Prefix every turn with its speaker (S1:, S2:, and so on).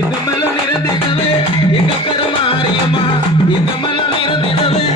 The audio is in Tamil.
S1: இந்த மலம் இருந்திடவே எங்க கரம் ஆரியம்மா இந்த மலம் இருந்திடவே